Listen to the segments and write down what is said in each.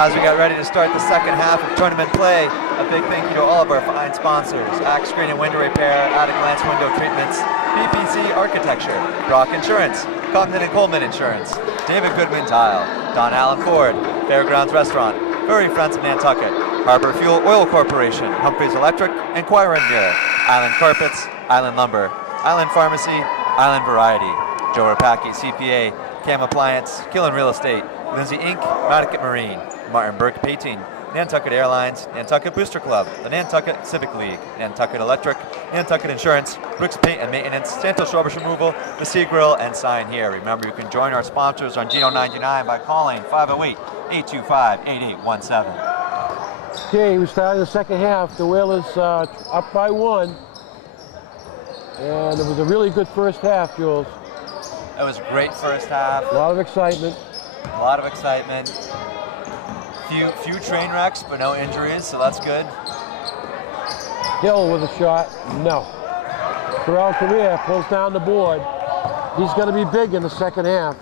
As we get ready to start the second half of tournament play, a big thank you to all of our fine sponsors: Axe Screen and Window Repair, At-A-Glance Window Treatments, PPC Architecture, Brock Insurance, Congdon and Coleman Insurance, David Goodman Tile, Don Allen Ford, Fairgrounds Restaurant, Furry Friends of Nantucket, Harbor Fuel Oil Corporation, Humphreys Electric, and Choir and Beer, Island Carpets, Island Lumber, Island Pharmacy, Island Variety, Joe Rapaki, CPA, Cam Appliance, Killen Real Estate, Lindsay Inc., Madicat Marine, Martin Burke Painting, Nantucket Airlines, Nantucket Booster Club, the Nantucket Civic League, Nantucket Electric, Nantucket Insurance, Brooks Paint and Maintenance, Santos Rubbish Removal, the Sea Grill, and Sign Here. Remember, you can join our sponsors on Geno 99 by calling 508-825-8817. Okay, we started the second half. The Whalers up by 1. And it was a really good first half, Jules. It was a great first half. A lot of excitement. A lot of excitement. Few train wrecks, but no injuries, so that's good. Hill with a shot, no. Terrell Correa pulls down the board. He's going to be big in the second half.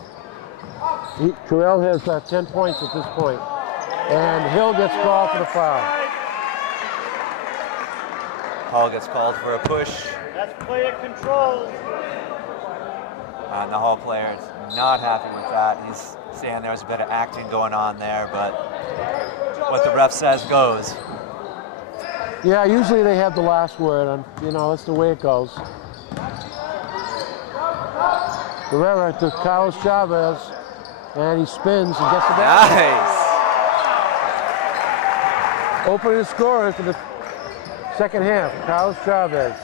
Terrell has 10 points at this point. And Hill gets called for the foul. Hall gets called for a push. That's player control. And the Hall player is not happy with that. He's saying there was a bit of acting going on there, but what the ref says goes. Yeah, usually they have the last word, and that's the way it goes. Herrera to Carlos Chavez, and he spins and gets the ball. Nice. Opening scorer for the second half, Carlos Chavez.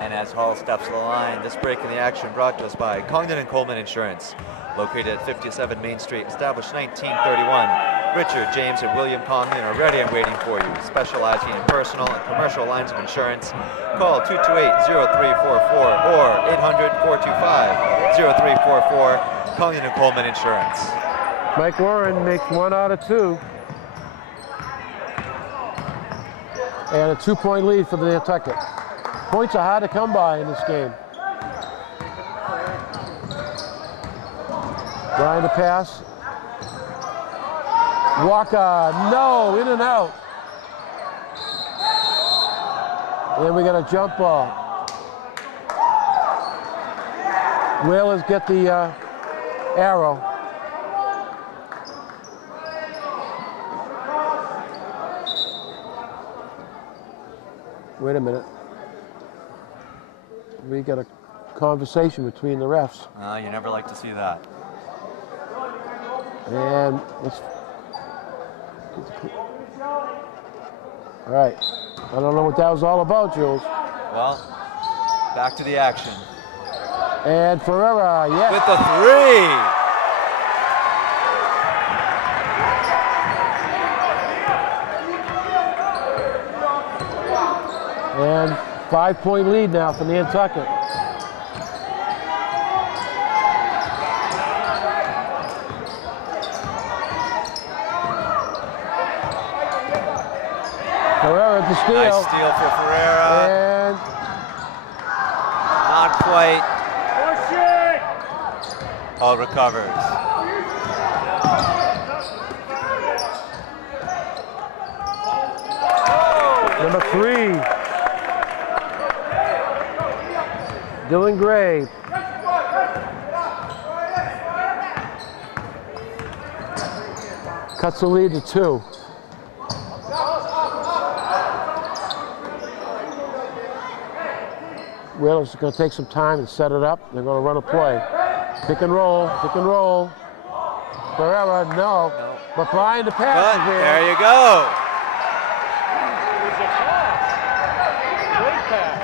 And as Hall steps to the line, this break in the action brought to us by Congdon and Coleman Insurance, located at 57 Main Street, established 1931. Richard, James, and William Congdon are ready and waiting for you, specializing in personal and commercial lines of insurance. Call 228-0344 or 800-425-0344, Congdon and Coleman Insurance. Mike Warren makes 1 out of 2. And a 2-point lead for the Nantucket. Points are hard to come by in this game. Trying to pass. Walker, no, in and out. And we got a jump ball. Whalers get the arrow. Wait a minute. We got a conversation between the refs. You never like to see that. And let's. All right. I don't know what that was all about, Jules. Well, back to the action. And Ferreira, yes. With the 3. And 5-point lead now for Nantucket. Ferreira at the steal. Nice steal for Ferreira. And not quite. Push it! Hall recovers. number 3. Dylan Gray. Cuts the lead to 2. Whalers are going to take some time and set it up. They're going to run a play. Pick and roll, pick and roll. Ferreira, no. But behind the pass But is here. there you go. Great pass.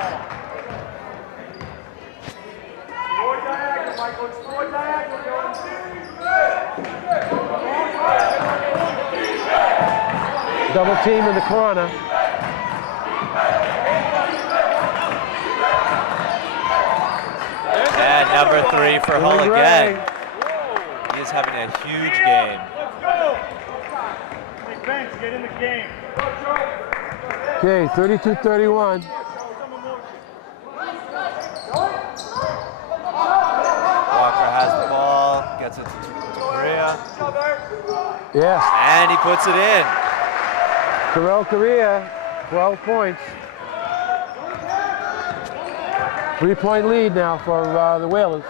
Double team in the corner. And number 3 for Hull Dylan again. Gray. He is having a huge game. Let's go. Hey, Bench, get in the game. Okay, 32-31. Walker has the ball, gets it to Correa, Yes, and he puts it in. Terrell Correa, 12 points. 3-point lead now for the Whalers.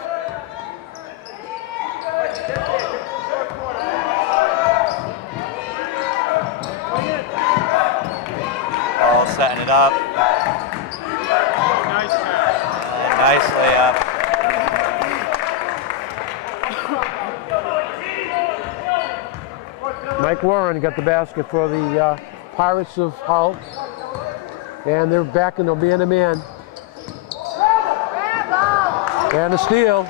All setting it up. Nice pass. And nice layup. Mike Warren got the basket for the Pirates of Hull. And they're back and they'll be in a man. And a steal.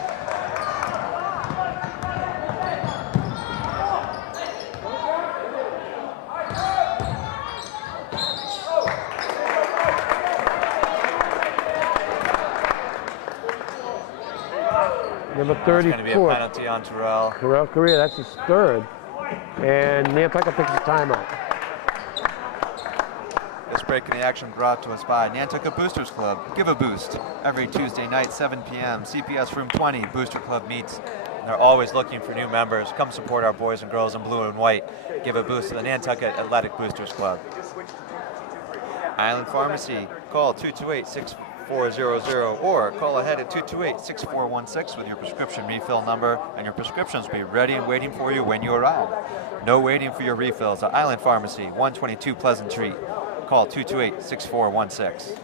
Number It's going to be a 34. penalty on Terrell. Terrell Correa, that's his third. And Nantucket takes a timeout. This break in the action brought to us by Nantucket Boosters Club. Give a boost. Every Tuesday night, 7 p.m., CPS Room 20, Booster Club meets. They're always looking for new members. Come support our boys and girls in blue and white. Give a boost to the Nantucket Athletic Boosters Club. Island Pharmacy. Call 228-6400 or call ahead at 228-6416 with your prescription refill number, and your prescriptions will be ready and waiting for you when you arrive. No waiting for your refills at Island Pharmacy, 122 Pleasant Street. Call 228-6416.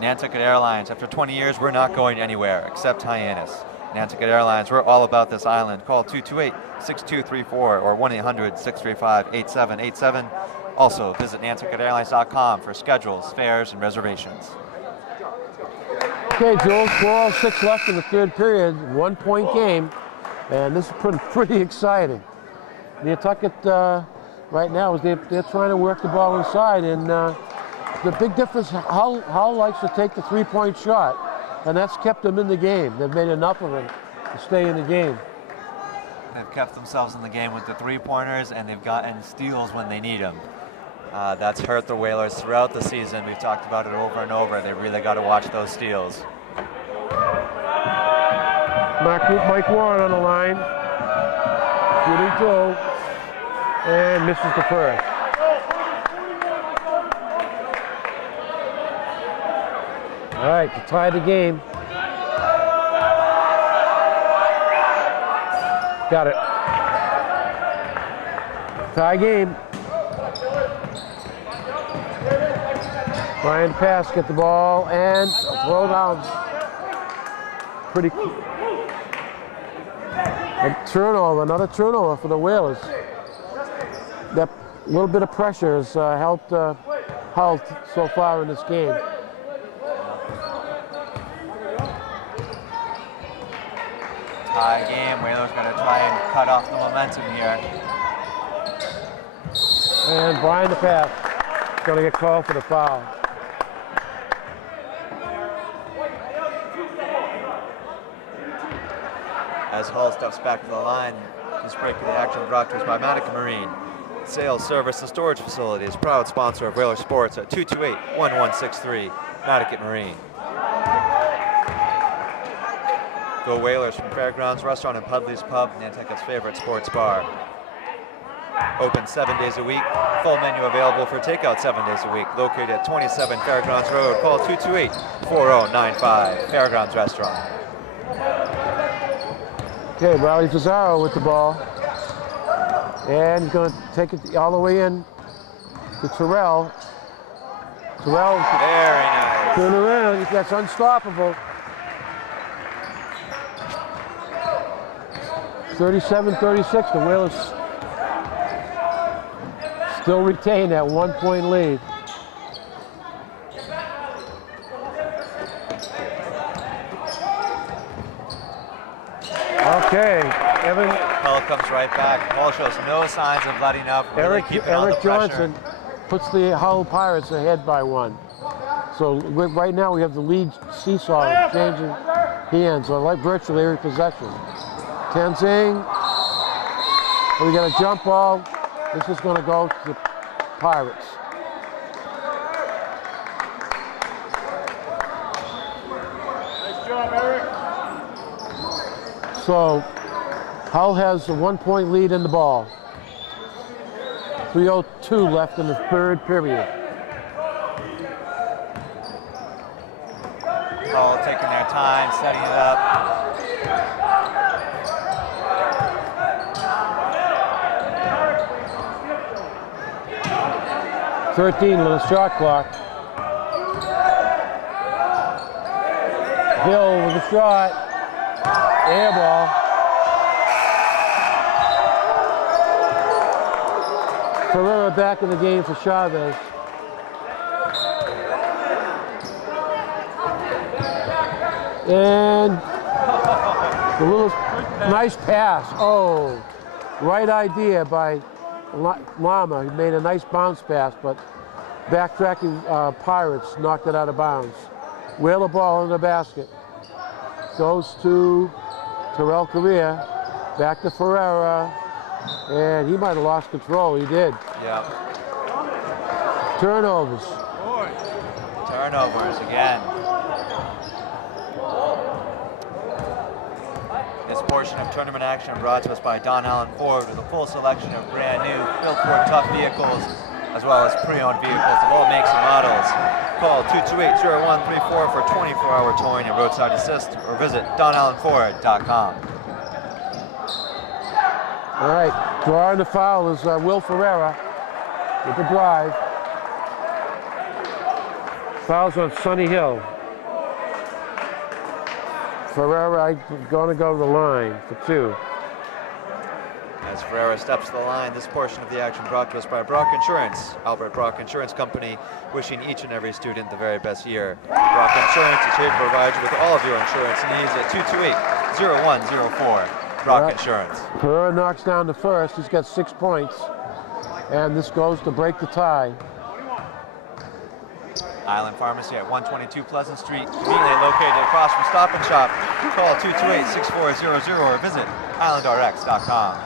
Nantucket Airlines. After 20 years, we're not going anywhere except Hyannis. Nantucket Airlines, we're all about this island. Call 228-6234 or 1-800-635-8787. Also, visit nantucketairlines.com for schedules, fares, and reservations. Okay, Joel, 4:06 left in the third period, 1-point game, and this is pretty exciting. Nantucket right now is they're trying to work the ball inside, and the big difference, Hull likes to take the 3-point shot, and that's kept them in the game. They've made enough of it to stay in the game. They've kept themselves in the game with the three-pointers, and they've gotten steals when they need them. That's hurt the Whalers throughout the season. We've talked about it over and over. They really got to watch those steals. Mike Warren on the line. Shooting two. And misses the first. All right, to tie the game. Got it. Tie game. Brian Pass get the ball and throw down. Pretty cool. A turnover, another turnover for the Whalers. That little bit of pressure has helped Hull so far in this game. Tie game. Whalers going to try and cut off the momentum here. And Brian the pass going to get called for the foul. As Hull steps back to the line, this break of the action brought to us by Madigan Marine. Sales, service, and storage facilities, proud sponsor of Whaler Sports at 228-1163, Madigan Marine. Go Whalers from Fairgrounds Restaurant and Pudley's Pub, Nantucket's favorite sports bar. Open 7 days a week, full menu available for takeout 7 days a week. Located at 27 Fairgrounds Road, call 228-4095, Fairgrounds Restaurant. Okay, Riley Pizarro with the ball. And he's going to take it all the way in to Terrell. Terrell, Very nice. turn around, that's unstoppable. 37-36, the Whalers still retain that 1-point lead. Okay, Evan. Hull comes right back. Hull shows no signs of letting up. Really keeping on the Eric pressure. Johnson puts the Hull Pirates ahead by 1. So right now we have the lead seesaw changing hands, so like virtually every possession. Tenzing, we got a jump ball. This is going to go to Pirates. Nice job, Eric. So Hull has a 1-point lead in the ball. 3:02 left in the third period. All taking their time, setting it up. 13 on the shot clock. Hill with a shot. Air ball. Ferreira back in the game for Chavez. And the little nice pass. Oh, right idea by Lama. He made a nice bounce pass, but backtracking Pirates knocked it out of bounds. Wheel the ball in the basket. Goes to Terrell Correa. Back to Ferreira. And he might have lost control. He did. Yeah. Turnovers. Turnovers again. This portion of tournament action brought to us by Don Allen Ford with a full selection of brand new built for tough vehicles as well as pre-owned vehicles of all makes and models. Call 228-0134 for 24-hour towing and roadside assist or visit donallenford.com. All right, drawing the foul is Will Ferreira with the drive. Foul's on Sonny Hill. Ferreira going to go to the line for 2. As Ferreira steps to the line, this portion of the action brought to us by Brock Insurance. Albert Brock Insurance Company, wishing each and every student the very best year. Brock Insurance is here to provide you with all of your insurance needs at 228-0104. Brock Insurance. Ferreira knocks down the first. He's got 6 points. And this goes to break the tie. Island Pharmacy at 122 Pleasant Street, conveniently located across from Stop and Shop. Call 228-6400 or visit islandrx.com.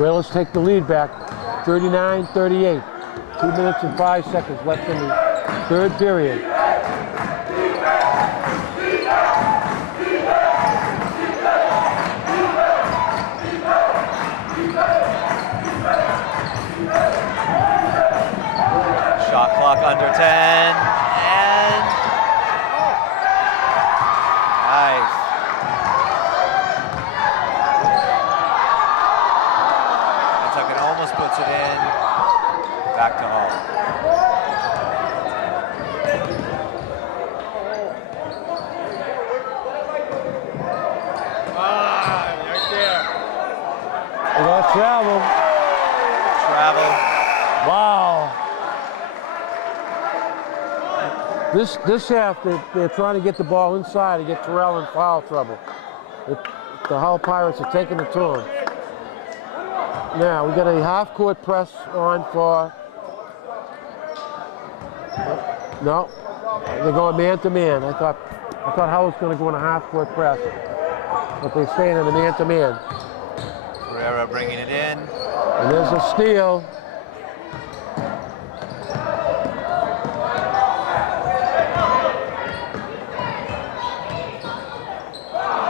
Whalers take the lead back, 39-38. 2 minutes and 5 seconds left in the third period. Shot clock under 10, and nice. Nantucket almost puts it in. Back to Hull. Right there. We got travel. Travel. Wow. This half, they're trying to get the ball inside and get Terrell in foul trouble. The Hull Pirates are taking it to him. Now, we got a half-court press on for... No, they're going man-to-man. I thought Hull was going to go in a half-court press, but they're staying in a man-to-man. Ferreira bringing it in. And there's a steal.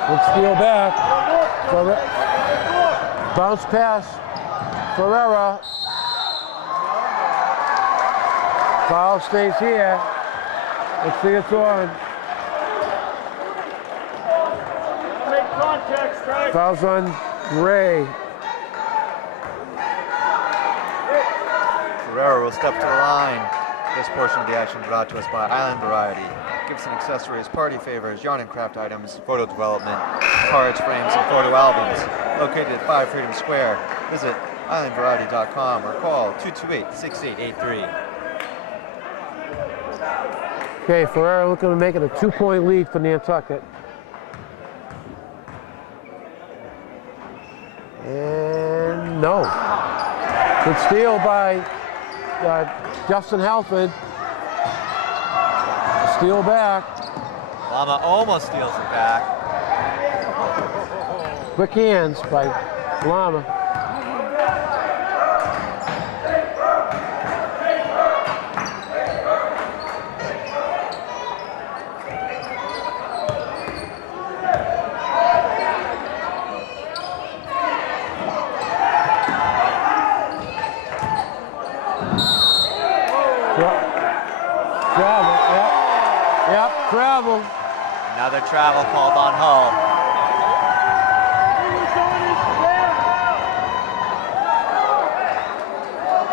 Good steal back. Bounce pass. Ferreira. Foul stays here. Let's see it's on. Make contact, strike. Foul's on Ray. Ferreira will step to the line. This portion of the action brought to us by Island Variety. Gibson Accessories, party favors, yarn and craft items, photo development, cards, frames, and photo albums. Located at 5 Freedom Square. Visit islandvariety.com or call 228-6883. Okay, Ferreira looking to make it a 2-point lead for Nantucket. And no. Good steal by Justin Halford. Steal back. Lama almost steals it back. Quick hands by Lama. Travel, yep. Yep, travel. Another travel called on Hull.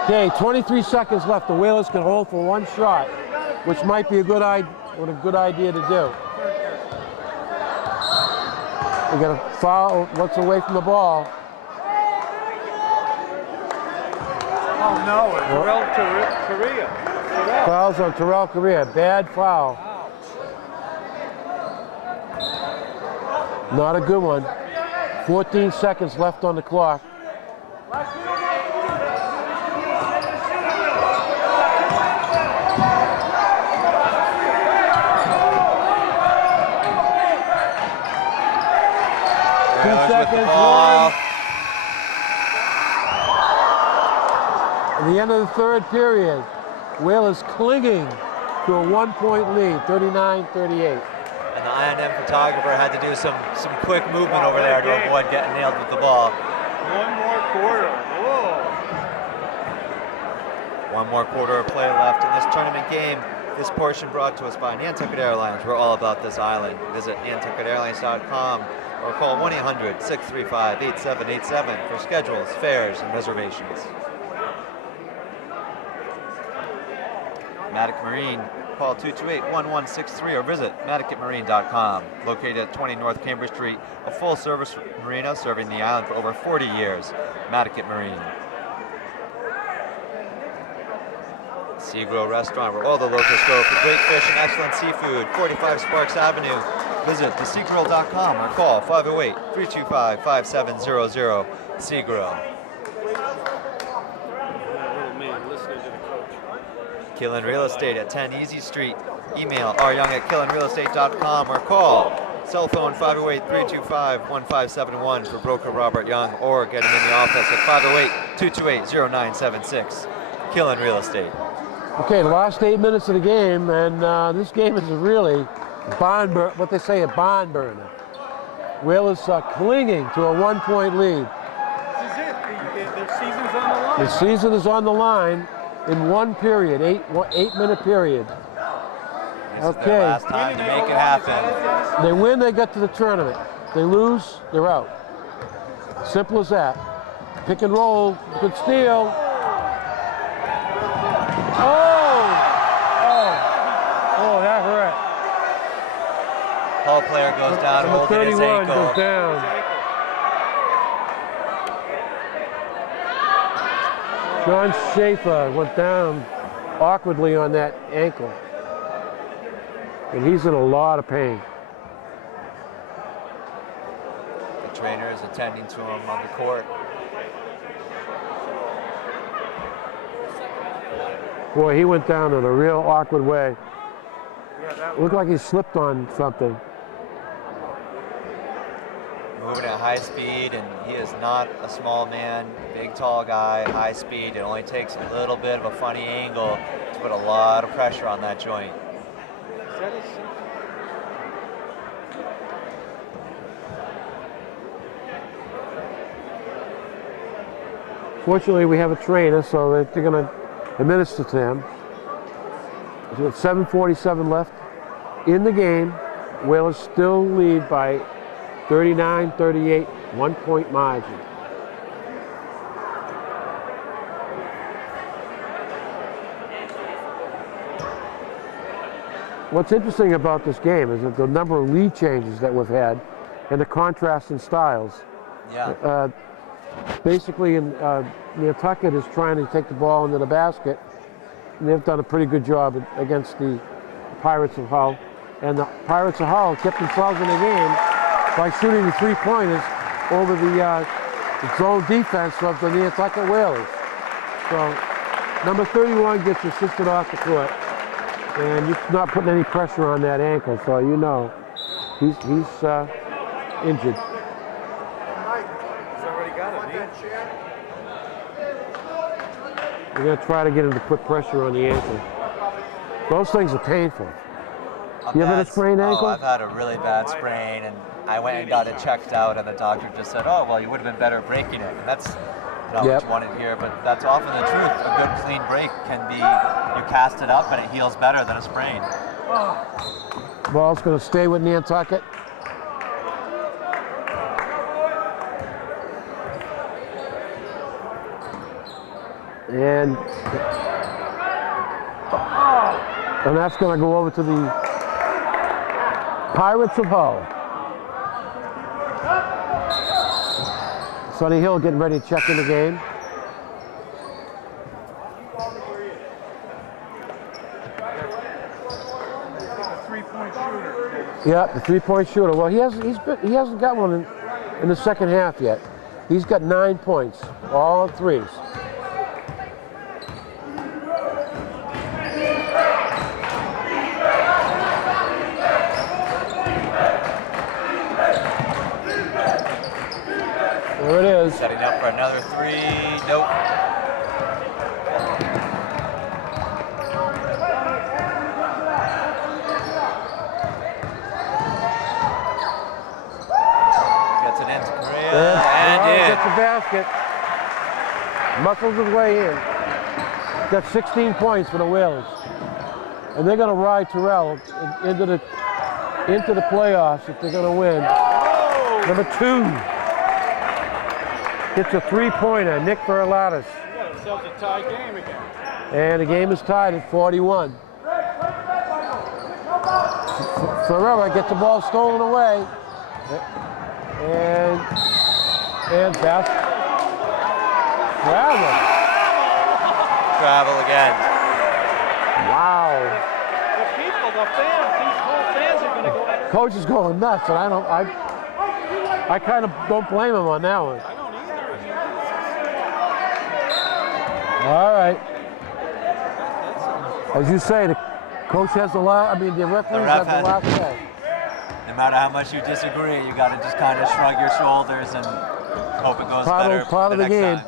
Okay, 23 seconds left. The Whalers can hold for one shot, which might be a good idea to do. We got a foul. What's away from the ball? Oh no, it's Korea. Fouls on Terrell Correa. Bad foul. Not a good one. 14 seconds left on the clock. Seconds, one. At the end of the third period, Whalers clinging to a 1-point lead, 39-38. And the INM photographer had to do some quick movement over there to avoid getting nailed with the ball. One more quarter. Whoa. One more quarter of play left in this tournament game. This portion brought to us by Nantucket Airlines. We're all about this island. Visit nantucketairlines.com or call 1-800-635-8787 for schedules, fares, and reservations. Matic Marine, call 228-1163 or visit maticatmarine.com. Located at 20 North Cambridge Street, a full-service marina serving the island for over 40 years. Matic Marine. Seagrill Restaurant, where all the locals go for great fish and excellent seafood. 45 Sparks Avenue. Visit theseagrill.com or call 508-325-5700. Seagrill. Killen Real Estate at 10 Easy Street. Email ryoung@killenrealestate.com or call cell phone 508-325-1571 for broker Robert Young, or get him in the office at 508-228-0976. Killen Real Estate. Okay, the last 8 minutes of the game, and this game is really what they say, a barn burner. Whalers are clinging to a 1-point lead. This is it. The season's on the line. The season is on the line in one period, 8-minute period. This is their last time to make it happen. They win, they get to the tournament. They lose, they're out. Simple as that. Pick and roll, good steal. Oh, that hurt. Hull player goes down, Number holding his 31 ankle. goes down. John Schaefer went down awkwardly on that ankle. And he's in a lot of pain. The trainer is attending to him on the court. Boy, he went down in a real awkward way. Looked like he slipped on something. Moving at high speed, and he is not a small man. Big, tall guy, high speed. It only takes a little bit of a funny angle to put a lot of pressure on that joint. Fortunately, we have a trainer, so they're going to administer to him. With 7:47 left in the game, Whalers still lead by 39-38, 1-point margin. What's interesting about this game is that the number of lead changes that we've had and the contrast in styles. Yeah. Basically, Nantucket is trying to take the ball into the basket, and they've done a pretty good job against the Pirates of Hull. And the Pirates of Hull kept themselves in the game by shooting the three-pointers over the zone defense of the Nantucket Whalers. So, number 31 gets assisted off the court, and he's not putting any pressure on that ankle, so you know he's injured. We're going to try to get him to put pressure on the ankle. Those things are painful. You ever had a sprained ankle? Oh, I've had a really bad sprain, and I went and got it checked out, and the doctor just said, "Oh, well, you would have been better breaking it." And that's not Yep. what you wanted here, but that's often the truth. A good clean break can be, you cast it up and it heals better than a sprain. Ball's going to stay with Nantucket. And that's going to go over to the Pirates of Hull. Sonny Hill getting ready to check in the game. Three-point shooter. Yeah, the three-point shooter. Well, he hasn't got one in the second half yet. He's got 9 points, all on threes. There it is. Setting up for another three. Nope. Gets it into Correa and Gets the basket. Muscles his way in. Got 16 points for the Whalers. And they're going to ride Terrell into the playoffs if they're going to win. Number 2. Hits a three-pointer, Nick Verlatis. Yeah, it's a tie game again. And the game is tied at 41. Ferreira gets the ball stolen away. And pass. travel again. Wow. The people, the fans, these whole fans are going to go at it. Coach is going nuts, and I kind of don't blame him on that one. I don't either. All right. As you say, the coach has the last. I mean, the referee has the last say. No matter how much you disagree, you got to just kind of shrug your shoulders and hope it goes better part of the next game. time.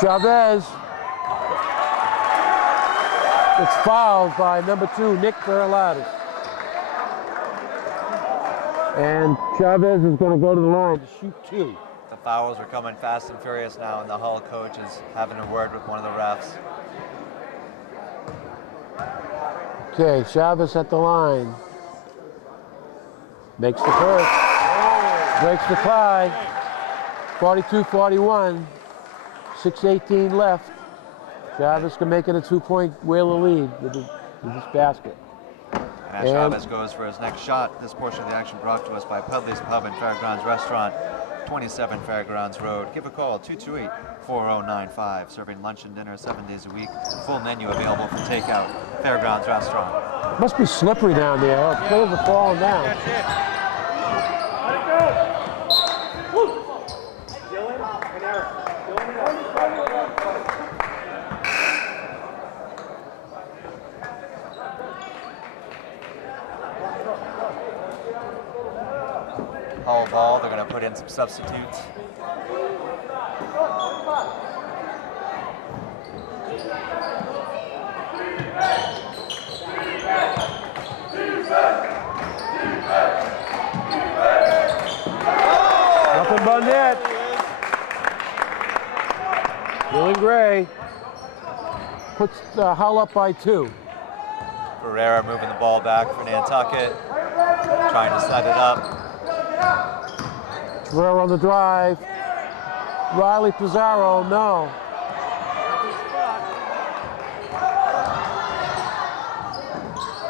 Chavez. It's fouled by number 2, Nick Verlatis. And Chavez is going to go to the line to shoot 2. The fouls are coming fast and furious now, and the Hull coach is having a word with one of the refs. Okay, Chavez at the line. Makes the first. Breaks the tie. 42-41. 6:18 left. Chavez can make it a 2-point Whaler lead with this basket. And Chavez goes for his next shot. This portion of the action brought to us by Pudley's Pub and Fairgrounds Restaurant, 27 Fairgrounds Road. Give a call, 228-4095. Serving lunch and dinner 7 days a week. Full menu available for takeout. Fairgrounds Restaurant. Must be slippery down there. Players are falling down. That's it. Let it go. Dylan and Eric. Hull ball, they're going to put in some substitutes. Nothing but net. Dylan Gray puts Hull up by 2. Ferreira moving the ball back for Nantucket, trying to set it up. Ferreira on the drive. Riley Pizarro, no.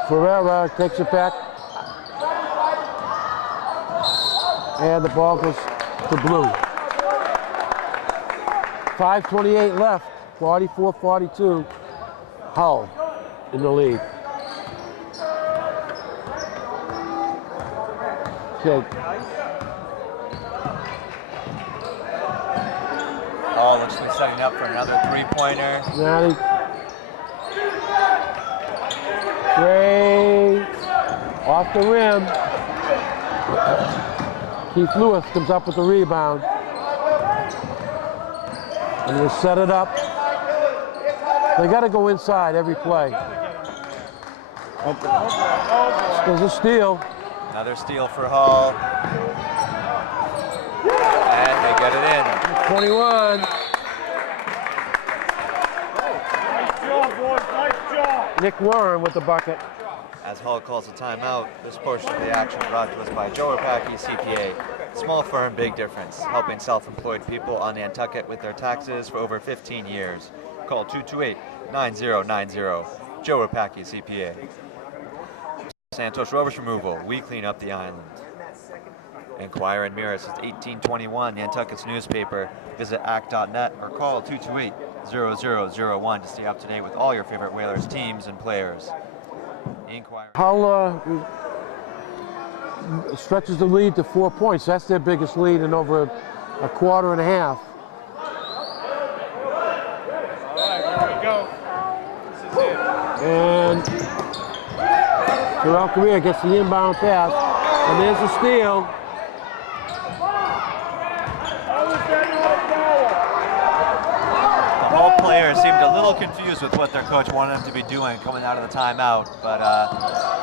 Ferreira takes it back. And the ball goes to Blue. 5:28 left, 44-42. Hull in the lead. Okay. Oh, looks like setting up for another three-pointer. Natty. Gray off the rim. Keith Lewis comes up with the rebound. And we'll set it up. They got to go inside every play. There's a steal. Another steal for Hull. And they get it in. 21. Nice job, boys. Nice job. Nick Warren with the bucket. As Hull calls a timeout, this portion of the action brought to us by Joe Rapacki CPA. Small firm, big difference, helping self-employed people on Nantucket with their taxes for over 15 years. Call 228-9090. Joe Rapacki CPA. Santos rubbish removal, we clean up the island. Inquire and Mirror since 1821, Nantucket's newspaper. Visit act.net or call 228-0001 to stay up to date with all your favorite Whalers teams and players. Inquire. Hull stretches the lead to 4 points. That's their biggest lead in over a quarter and a half. All right, here we go. This is it. And Terrell Correa gets the inbound pass. And there's the steal. The Hull players seemed a little confused with what their coach wanted them to be doing coming out of the timeout, but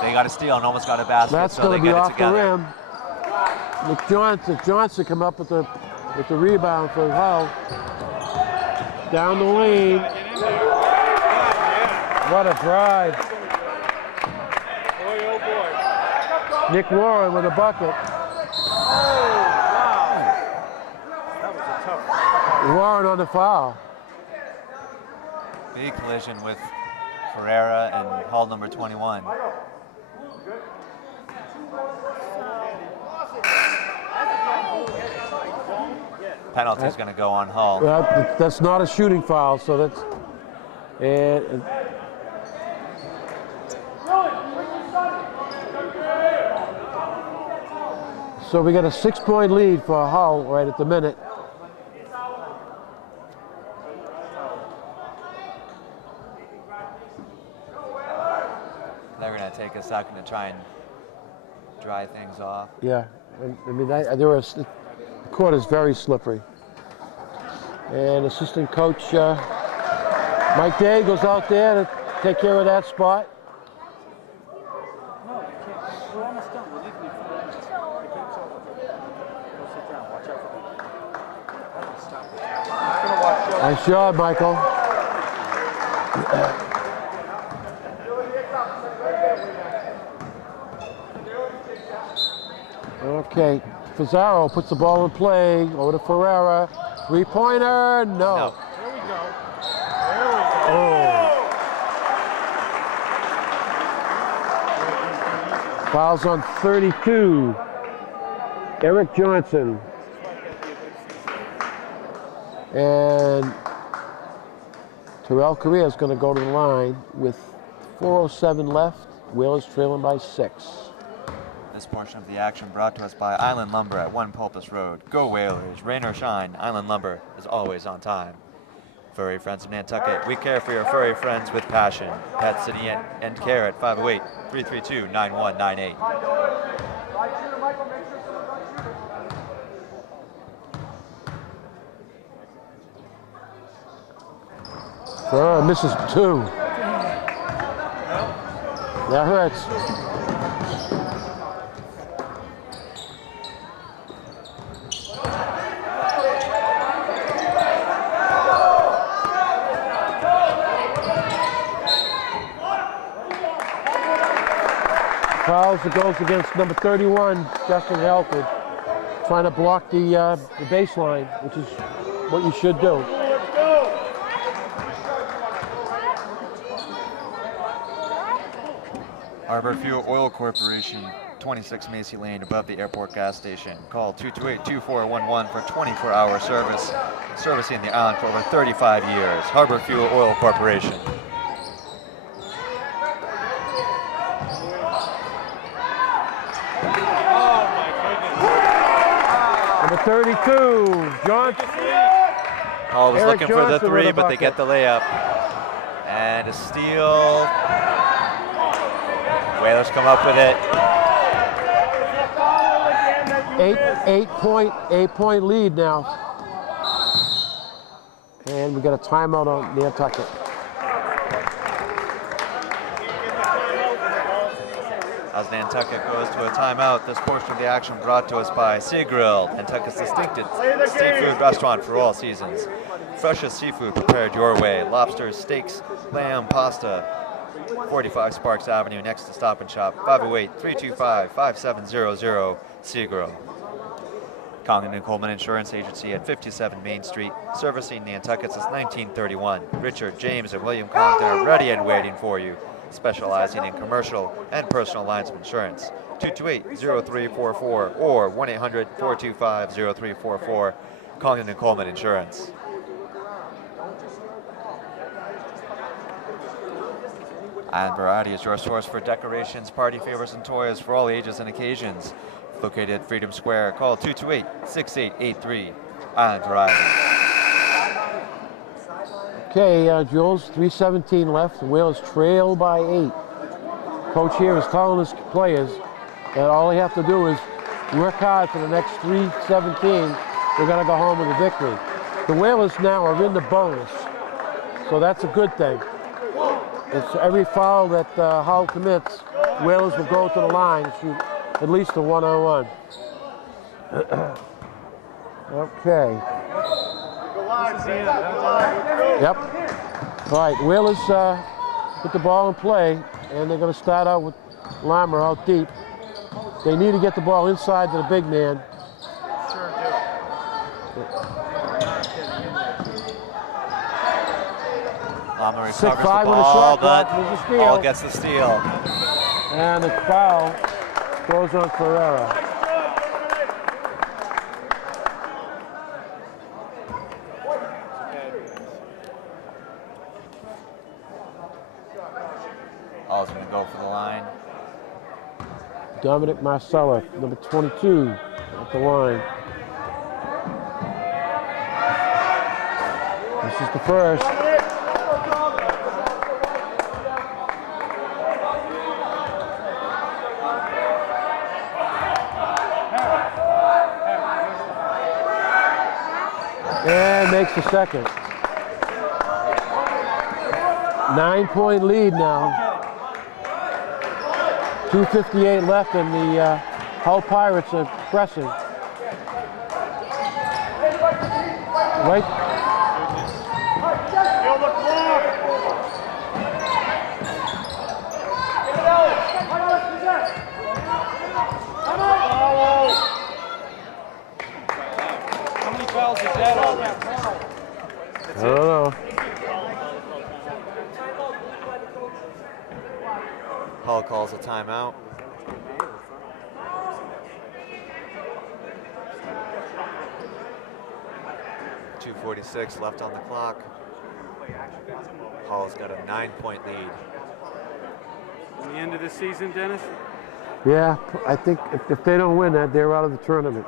they got a steal and almost got a basket, That's so going they to be get it off the together. rim. Johnson come up with the rebound for Hull. Down the lane. Get in there. Yeah. What a drive. Boy, oh boy. Nick Warren with a bucket. Oh, wow. That was a tough one. Warren on the foul. Big collision with Ferreira and Hull number 21. Penalty's going to go on Hull. That's not a shooting foul, so that's and so we got a 6-point lead for Hull right at the minute. They're going to take a second to try and dry things off. Yeah, I mean, the court is very slippery. And assistant coach Mike Day goes out there to take care of that spot. No, you can't. We're almost done. We're leaving in 4 minutes. The game's over. Go sit down. Watch out for me. Stop it. I'm just gonna watch Joe. Nice job, Michael. Okay, Fazaro puts the ball in play. Over to Ferreira. 3-pointer, no. No. There we go. There we go. Oh. Fouls on 32. Eric Johnson. And Terrell Correa is going to go to the line with 4:07 left. Whalers trailing by 6. This portion of the action brought to us by Island Lumber at 1 Pulpus Road. Go Whalers, rain or shine, Island Lumber is always on time. Furry Friends of Nantucket, we care for your furry friends with passion. Pet City and Care at 508-332-9198. Ferreira misses 2. That hurts. Fouls that goes against number 31, Justin Halford, trying to block the baseline, which is what you should do. Harbor Fuel Oil Corporation, 26 Macy Lane, above the airport gas station. Call 228-2411 for 24-hour service, servicing the island for over 35 years. Harbor Fuel Oil Corporation. Oh my Number 32, Johnson. Hall was Eric looking for the Johnson with 3, a but they bucket. get the layup. And a steal. Whalers come up with it. Eight point lead now. And we got a timeout on Nantucket. As Nantucket goes to a timeout, this portion of the action brought to us by Sea Grill, Nantucket's distinctive seafood restaurant for all seasons. Freshest seafood prepared your way. Lobsters, steaks, lamb, pasta. 45 Sparks Avenue next to Stop and Shop. 508-325-5700, Sea Grill. Congdon and Coleman Insurance Agency at 57 Main Street, servicing Nantucket since 1931. Richard, James, and William Congdon are ready and waiting for you, specializing in commercial and personal lines of insurance. 228-0344 or 1-800-425-0344, Congdon and Coleman Insurance. And Variety is your source for decorations, party favors, and toys for all ages and occasions. Located at Freedom Square, call 228-6883 and Variety. Okay, Jules, 3:17 left. The Whales trail by 8. Coach here is telling his players that all they have to do is work hard for the next 3:17. They're going to go home with a victory. The Whalers now are in the bonus, so that's a good thing. It's every foul that Hull commits, Whalers will go to the line and shoot at least a one-on-one. Okay. Yep. All right, Whalers put the ball in play, and they're going to start out with Lima out deep. They need to get the ball inside to the big man. Sure do. Lama recovers 6-5 the with a ball, shot but clock. There's a steal. Hull gets the steal. And the foul goes on Ferreira. Hull's going to go for the line. Dominic Marcella, number 22, at the line. This is the first. And makes the second. 9-point lead now. 2:58 left, and the Hull Pirates are pressing. Right. How many fouls is that on there? I don't know. Hull calls a timeout. .246 left on the clock. Hull's got a 9-point lead. In the end of the season, Dennis? Yeah, I think if they don't win that, they're out of the tournament.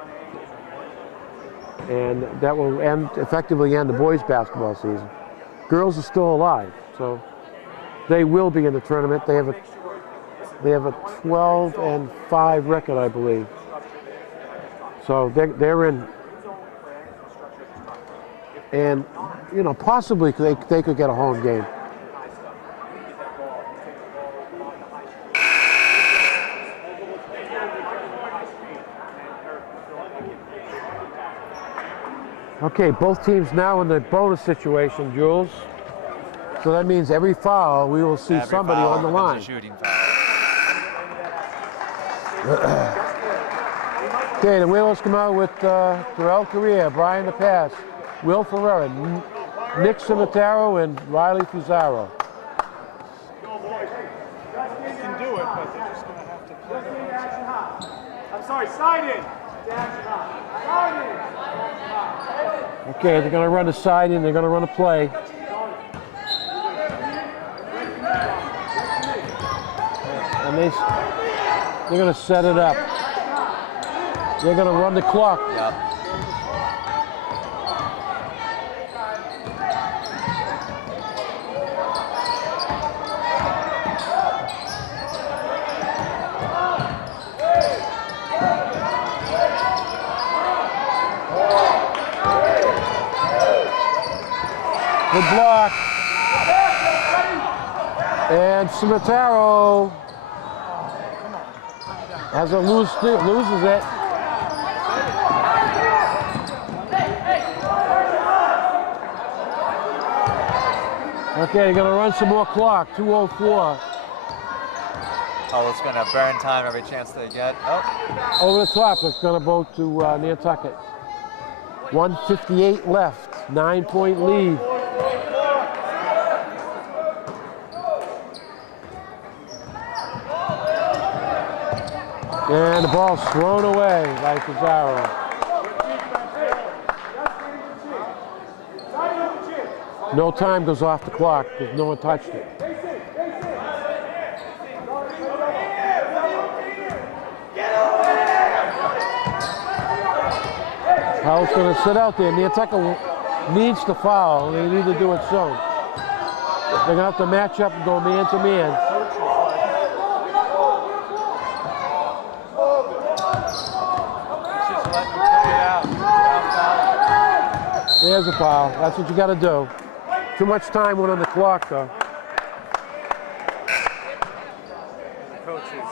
And that will effectively end the boys' basketball season. Girls are still alive, so they will be in the tournament. They have a 12-5 record, I believe. So they're in. And, you know, possibly they could get a home game. Okay, both teams now in the bonus situation, Jules. So that means every foul, we will see somebody on the line. A shooting foul. Okay, the Whalers come out with Terrell Correa, Brian the pass, Will Ferreira, Nick Cimitaro, and Riley Fusaro. They can do it, but they're just going to have to play the I'm sorry, side in. Okay, they're going to run a side in, they're going to run a play. And they're going to set it up. They're going to run the clock. Yep. Good block. And Cimitaro loses it. Okay, you're gonna run some more clock, 2:04. Hull's going to burn time every chance they get. Oh, Over the top, it's gonna go to Nantucket. 1:58 left, 9-point lead. And the ball's thrown away by Pizarro. No time goes off the clock because no one touched it. Hull's going to sit out there. Nantucket needs to foul, and they need to do it soon. They're going to have to match up and go man to man. There's a foul. That's what you got to do. Too much time went on the clock, though. Coaches.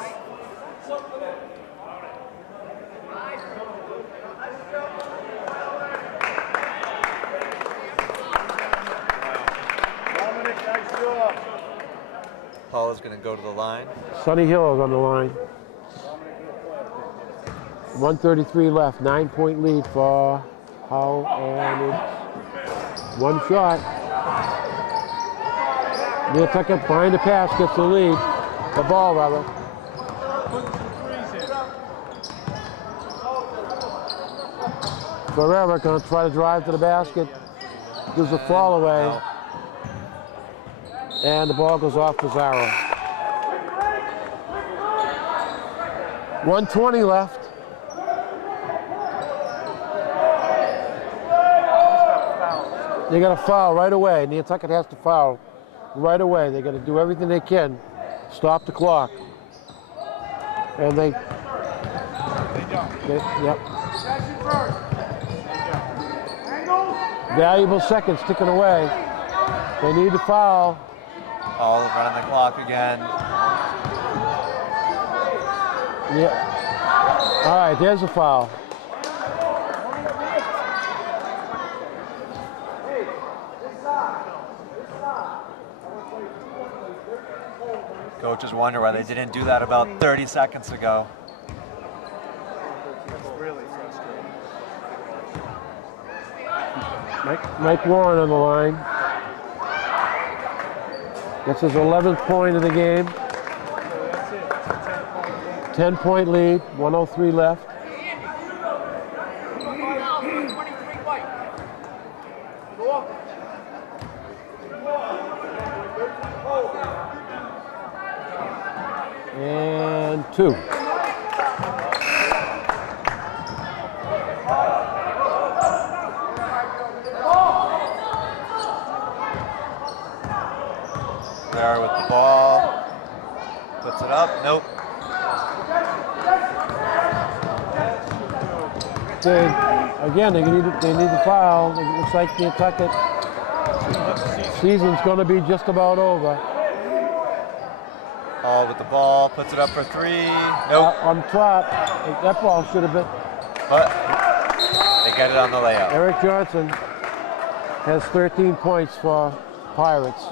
Dominic, nice job. Hull is going to go to the line. Sonny Hill is on the line. 1:33 left, 9-point lead for Hull, and it's one shot. Nantucket behind the pass gets the lead. The ball, rather. Forever gonna try to drive to the basket. Gives a fall away. And the ball goes off to Pizarro. 1:20 left. They got to foul right away. Nantucket has to foul right away. They got to do everything they can. Stop the clock. And they yep. Valuable seconds ticking away. They need to foul. Hull running the clock again. Yeah. All right, there's a foul. Coaches wonder why they didn't do that about 30 seconds ago. It's really frustrating. Mike Warren on the line. Gets his 11th point of the game. That's it. It's a 10-point lead, 1:03 left. And two. There with the ball. Puts it up. Nope. Again, they need to foul. It looks like Nantucket season's going to be just about over. Hull with the ball. Puts it up for three. Nope. On top, that ball should have been. But they get it on the layup. Eric Johnson has 13 points for Pirates,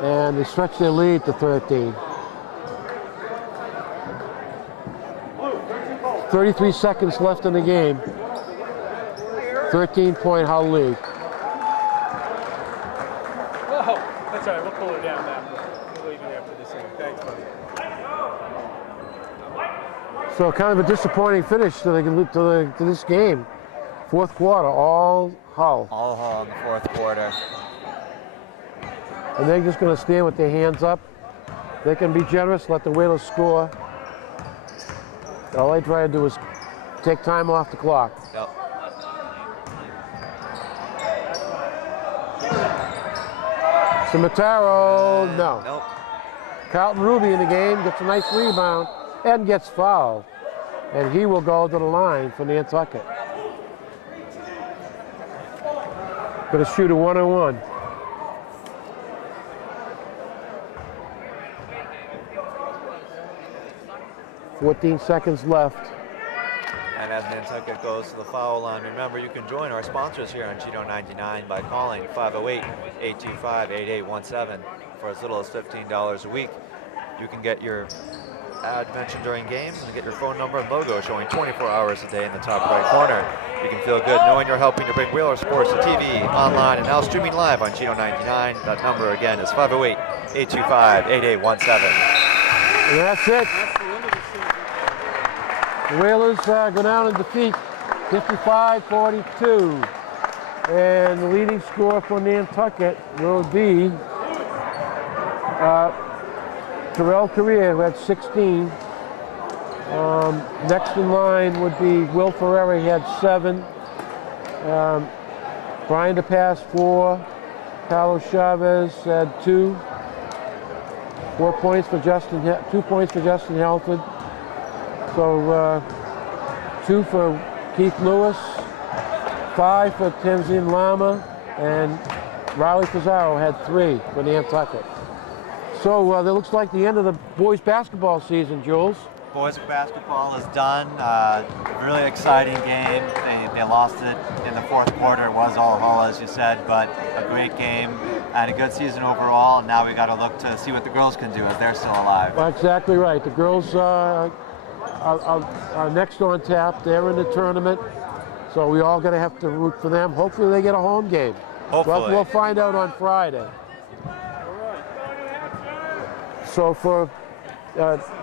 and they stretch their lead to 13. 33 seconds left in the game. 13-point Hull lead. Whoa, that's all right. We'll pull it down now. We'll leave it after this inning. Thanks, buddy. So kind of a disappointing finish to this game. Fourth quarter, all Hull. All Hull in the fourth quarter. And they're just going to stand with their hands up. They can be generous, let the Whalers score. All they try to do is take time off the clock. Yep. Cimitaro, no. Nope. Carlton Ruby in the game gets a nice rebound and gets fouled. And he will go to the line for Nantucket. Going to shoot a 1-on-1. 14 seconds left. And as Nantucket goes to the foul line, remember you can join our sponsors here on Cheeto 99 by calling 508-825-8817 for as little as $15 a week. You can get your ad mentioned during games and get your phone number and logo showing 24 hours a day in the top right corner. You can feel good knowing you're helping to bring Wheeler Sports to TV, online, and now streaming live on Cheeto 99. That number again is 508-825-8817. And that's it. The Whalers go down in defeat, 55-42. And the leading scorer for Nantucket will be Terrell Correa, who had 16. Next in line would be Will Ferreira, he had 7. Brian DePass, 4. Carlos Chavez had 2. 4 points for Justin, 2 points for Justin Halford. So 2 for Keith Lewis, 5 for Tenzin Lama, and Riley Pizarro had 3 for Nantucket. So that looks like the end of the boys basketball season, Jules. Boys basketball is done. Really exciting game. They lost it in the fourth quarter. It was all Hull, as you said, but a great game and a good season overall. And now we got to look to see what the girls can do if they're still alive. Exactly right. The girls are next on tap. They're in the tournament, so we all going to have to root for them. Hopefully they get a home game. Hopefully. We'll find out on Friday. So for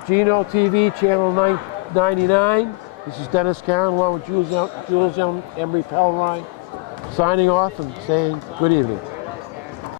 Geno TV, channel 99, this is Dennis Karen along with Jules Emery Pellerine, signing off and saying good evening.